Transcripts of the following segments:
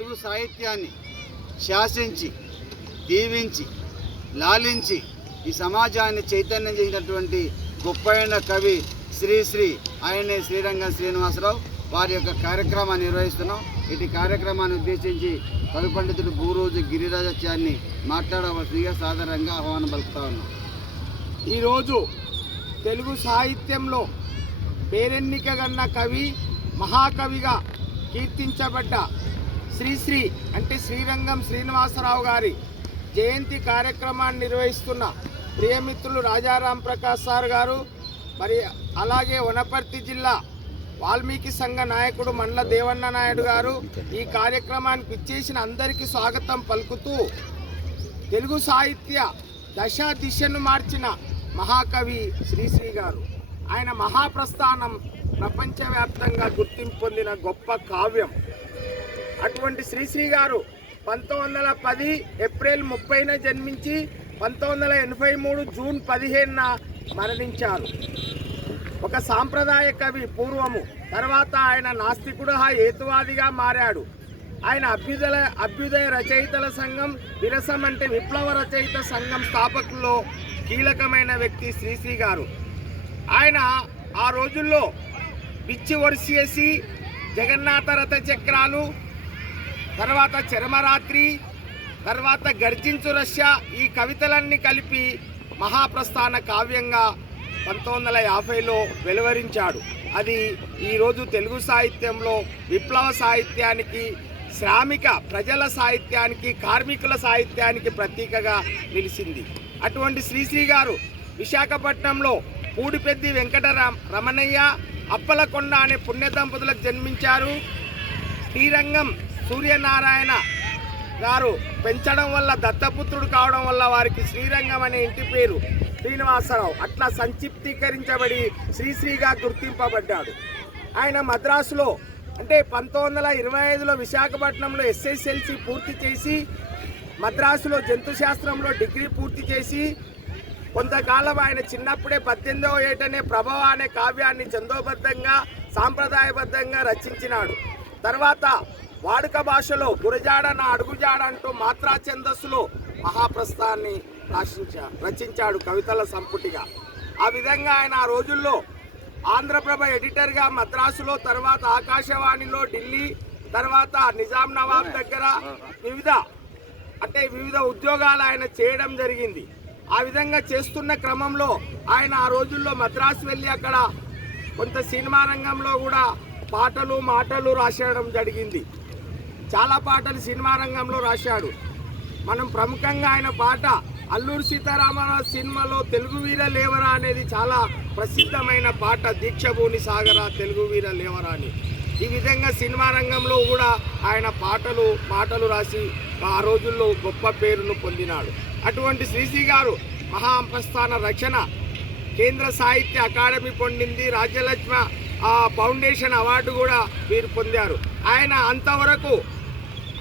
తెలుగు సాహిత్యాన్ని శాసించి దీవించి లాలించి ఈ సమాజాన్ని చైతన్యం చేసినటువంటి గొప్పైన కవి శ్రీ ఆయనే శ్రీరంగం శ్రీనివాసరావు వారి యొక్క కార్యక్రమాన్ని నిర్వహిస్తున్నాం. ఇటు కార్యక్రమాన్ని ఉద్దేశించి కవి పండితుడు భూరోజు గిరిరాజాచార్యని మాట్లాడవలసిందిగా సాధారణంగా ఆహ్వానం పలుకుతా ఉన్నాం. ఈరోజు తెలుగు సాహిత్యంలో పేరెన్నికగన్న కవి, మహాకవిగా కీర్తించబడ్డ శ్రీ అంటే శ్రీరంగం శ్రీనివాసరావు గారి జయంతి కార్యక్రమాన్ని నిర్వహిస్తున్న ప్రియమిత్రులు రాజారాం ప్రకాష్ సార్ గారు, మరి అలాగే వనపర్తి జిల్లా వాల్మీకి సంఘ నాయకుడు మండ్ల దేవన్న నాయుడు గారు ఈ కార్యక్రమానికి ఇచ్చేసిన అందరికీ స్వాగతం పలుకుతూ, తెలుగు సాహిత్య దశ దిశను మార్చిన మహాకవి శ్రీ గారు, ఆయన మహాప్రస్థానం ప్రపంచవ్యాప్తంగా గుర్తింపు పొందిన గొప్ప కావ్యం. అటువంటి శ్రీ గారు 1910 ఏప్రిల్ 30న జన్మించి 1983 జూన్ 15న మరణించారు. ఒక సాంప్రదాయ కవి పూర్వము, తర్వాత ఆయన నాస్తికుడు హేతువాదిగా మారాడు. ఆయన అభ్యుదయ రచయితల సంఘం, విరసం అంటే విప్లవ రచయిత సంఘం స్థాపకుల్లో కీలకమైన వ్యక్తి శ్రీ గారు. ఆయన ఆ రోజుల్లో పిచ్చి వరిసేసి, జగన్నాథ రథ చక్రాలు, తర్వాత చరమరాత్రి, తర్వాత గర్జించు రష్యా, ఈ కవితలన్నీ కలిపి మహాప్రస్థాన కావ్యంగా 1950లో వెలువరించాడు. అది ఈరోజు తెలుగు సాహిత్యంలో విప్లవ సాహిత్యానికి, శ్రామిక ప్రజల సాహిత్యానికి, కార్మికుల సాహిత్యానికి ప్రతీకగా నిలిచింది. అటువంటి శ్రీ గారు విశాఖపట్నంలో పూడిపెద్ది వెంకట రమణయ్య, అప్పలకొండ అనే పుణ్య దంపతులకు జన్మించారు. శ్రీరంగం సూర్యనారాయణ గారు పెంచడం వల్ల, దత్తపుత్రుడు కావడం వల్ల వారికి శ్రీరంగం అనే ఇంటి పేరు శ్రీనివాసరావు అట్లా సంక్షిప్తీకరించబడి శ్రీగా గుర్తింపబడ్డాడు. ఆయన మద్రాసులో అంటే 1925లో విశాఖపట్నంలో SSLC పూర్తి చేసి, మద్రాసులో జంతుశాస్త్రంలో డిగ్రీ పూర్తి చేసి, కొంతకాలం ఆయన చిన్నప్పుడే 18వ ఏటనే ప్రభవ అనే కావ్యాన్ని ఛందోబద్ధంగా సాంప్రదాయబద్ధంగా రచించినాడు. తర్వాత వాడుక భాషలో గురజాడ నా అడుగుజాడ అంటూ మాత్రా ఛందస్సులో మహాప్రస్థాన్ని రచించాడు కవితల సంపుటిగా. ఆ విధంగా ఆయన ఆ రోజుల్లో ఆంధ్రప్రభ ఎడిటర్గా మద్రాసులో, తర్వాత ఆకాశవాణిలో ఢిల్లీ, తర్వాత నిజాం నవాబ్ దగ్గర వివిధ ఉద్యోగాలు ఆయన చేయడం జరిగింది. ఆ విధంగా చేస్తున్న క్రమంలో ఆయన ఆ రోజుల్లో మద్రాసు వెళ్ళి అక్కడ కొంత సినిమా రంగంలో కూడా మాటలు రాసేయడం జరిగింది. చాలా పాటలు సినిమా రంగంలో రాశాడు. మనం ప్రముఖంగా ఆయన పాట అల్లూరి సీతారామరాజు సినిమాలో తెలుగు వీర లేవరా అనేది చాలా ప్రసిద్ధమైన పాట. దీక్షభూని సాగర తెలుగు వీర లేవరా అని. ఈ విధంగా సినిమా రంగంలో కూడా ఆయన మాటలు రాసి ఆ రోజుల్లో గొప్ప పేరును పొందినాడు. అటువంటి శ్రీ గారు మహాప్రస్థాన రచన కేంద్ర సాహిత్య అకాడమీ పొందింది. రాజ్యలక్ష్మి ఫౌండేషన్ అవార్డు కూడా వీరు పొందారు. ఆయన అంతవరకు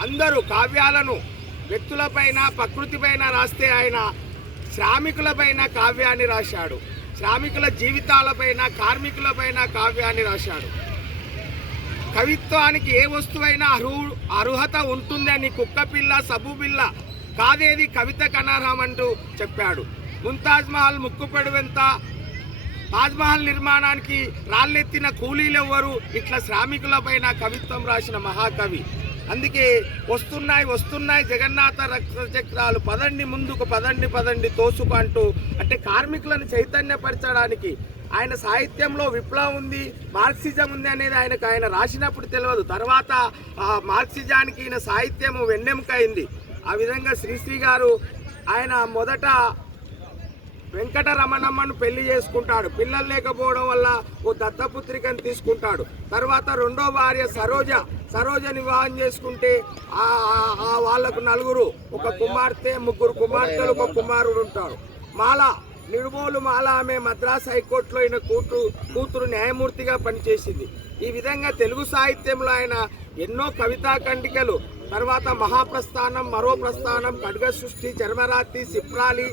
అందరూ కావ్యాలను వ్యక్తులపైన, ప్రకృతిపైన రాస్తే ఆయన శ్రామికులపైన కావ్యాన్ని రాశాడు. శ్రామికుల జీవితాలపైన, కార్మికులపైన కావ్యాన్ని రాశాడు. కవిత్వానికి ఏ వస్తువైనా అర్హత ఉంటుందని కుక్కపిల్ల సబ్బుబిల్ల కాదేది కవిత కనర్హం అంటూ చెప్పాడు. ముంతాజ్ మహల్ ముక్కుపెడువెంత, తాజ్మహల్ నిర్మాణానికి రాళ్ళెత్తిన కూలీలు ఎవ్వరు, ఇట్లా శ్రామికులపైన కవిత్వం రాసిన మహాకవి. అందుకే వస్తున్నాయి జగన్నాథ రథచక్రాలు, పదండి ముందుకు పదండి తోసుకు అంటూ, అంటే కార్మికులను చైతన్యపరచడానికి. ఆయన సాహిత్యంలో విప్లవం ఉంది, మార్క్సిజం ఉంది అనేది ఆయన రాసినప్పుడు తెలియదు. తర్వాత మార్క్సిజానికి ఈయన సాహిత్యం వెన్నెముకైంది. ఆ విధంగా శ్రీ గారు ఆయన మొదట వెంకట రమణమ్మను పెళ్లి చేసుకుంటాడు. పిల్లలు లేకపోవడం వల్ల ఓ దత్తపుత్రికను తీసుకుంటాడు. తర్వాత రెండో భార్య సరోజని వివాహం చేసుకుంటే వాళ్ళకు నలుగురు, ఒక కుమార్తె, ముగ్గురు కుమార్తెలు, ఒక కుమారుడు ఉంటాడు. నిడుమోలు మాల ఆమె మద్రాసు హైకోర్టులో అయిన కూతురు న్యాయమూర్తిగా పనిచేసింది. ఈ విధంగా తెలుగు సాహిత్యంలో ఆయన ఎన్నో కవితా ఖండికలు, తర్వాత మహాప్రస్థానం, మరో ప్రస్థానం, ఖడ్గ సృష్టి, చర్మరాత్రి, సిప్రాలి,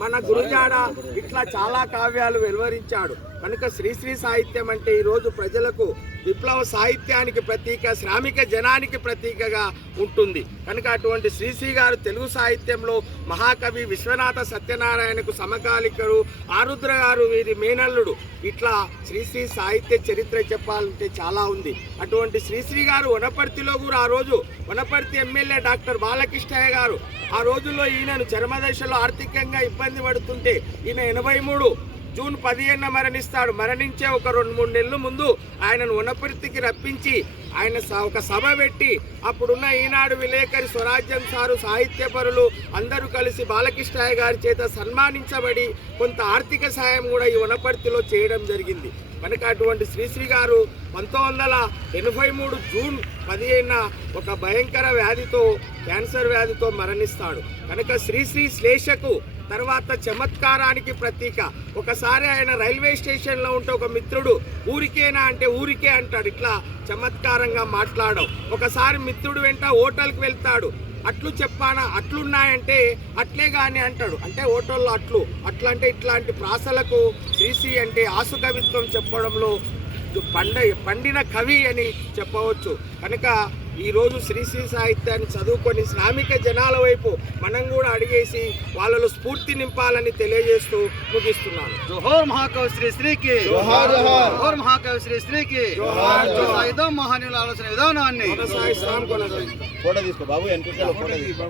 మన గురుజాడ, ఇట్లా చాలా కావ్యాలు వెలువరించాడు. కనుక శ్రీ సాహిత్యం అంటే ఈరోజు ప్రజలకు విప్లవ సాహిత్యానికి ప్రతీక, శ్రామిక జనానికి ప్రతీకగా ఉంటుంది. కనుక అటువంటి శ్రీశ్రీ గారు తెలుగు సాహిత్యంలో మహాకవి, విశ్వనాథ సత్యనారాయణకు సమకాలికరు, ఆరుద్ర గారు వీరి మేనల్లుడు. ఇట్లా శ్రీశ్రీ సాహిత్య చరిత్ర చెప్పాలంటే చాలా ఉంది. అటువంటి శ్రీశ్రీ గారు వనపర్తిలో కూడా ఆ రోజు వనపర్తి ఎమ్మెల్యే డాక్టర్ బాలకృష్ణయ్య గారు ఆ రోజుల్లో ఈయనను చర్మదశలో ఆర్థికంగా ఇబ్బంది పడుతుంటే ఈయన 83 జూన్ 15న మరణిస్తాడు. మరణించే ఒక 2-3 నెలల ముందు ఆయనను వనపర్తికి రప్పించి ఆయన ఒక సభ పెట్టి అప్పుడున్న ఈనాడు విలేకరి, స్వరాజ్యం సారు, సాహిత్యపరులు అందరూ కలిసి బాలకృష్ణయ్య గారి చేత సన్మానించబడి కొంత ఆర్థిక సాయం కూడా ఈ వనపర్తిలో చేయడం జరిగింది. కనుక అటువంటి శ్రీశ్రీ గారు 1983 జూన్ 15న ఒక భయంకర వ్యాధితో, క్యాన్సర్ వ్యాధితో మరణిస్తాడు. కనుక శ్రీశ్రీ శ్లేషకు తర్వాత చమత్కారానికి ప్రతీక. ఒకసారి ఆయన రైల్వే స్టేషన్లో ఉంటే ఒక మిత్రుడు ఊరికేనా అంటే ఊరికే అంటాడు, ఇట్లా చమత్కారంగా మాట్లాడడం. ఒకసారి మిత్రుడు వెంట హోటల్కి వెళ్తాడు, అట్లు చెప్పానా, అట్లున్నాయంటే అట్లే కానీ అంటాడు. అంటే హోటల్లో అట్లు అంటే ఇట్లాంటి ప్రాసలకు శ్రీశ్రీ అంటే ఆసు కవిత్వం చెప్పడంలో పండిన కవి అని చెప్పవచ్చు. కనుక ఈరోజు శ్రీశ్రీ సాహిత్యాన్ని చదువుకొని శ్రామిక జనాల వైపు మనం కూడా అడిగేసి వాళ్ళలో స్ఫూర్తి నింపాలని తెలియజేస్తూ ముగిస్తున్నాను. జోహార్ మహాకవి శ్రీశ్రీకి, జోహార్ జోహార్. జోహార్ మహాకవి శ్రీశ్రీకి. జోహార్ జోహార్. సాయుధం మహానీయుల ఆలోచన విధానాన్ని కొనసాగిస్తాం. ఫోటో తీసుకో బాబు, వెనకాల ఫోటో తీసుకో.